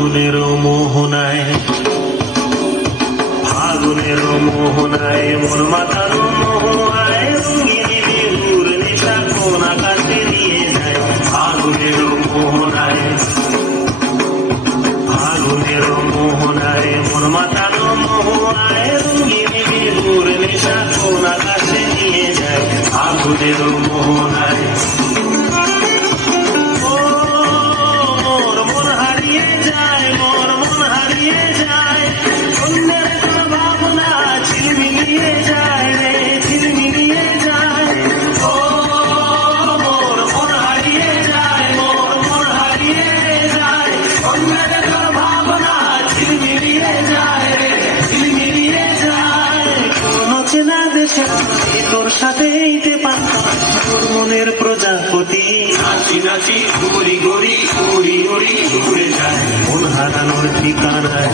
ফাগুনের মোহনায়, ফাগুনের মোহনায় মোর মাতার মোহনায় রঙিনী বিহুর নেশা কোন আকাশে নিয়ে যায়। ফাগুনের মোহনায়, ফাগুনের মোহনায় মোর মাতার মোহনায় রঙিনী বিহুর নেশা কোন আকাশে নিয়ে যায়। ফাগুনের মোহনায় তোর সাথে তোর মনের প্রজাপতি নাচি নাচি গড়ি গড়ি উড়ি উড়ি উড়ে যায়। মন হারানোর ঠিকানায়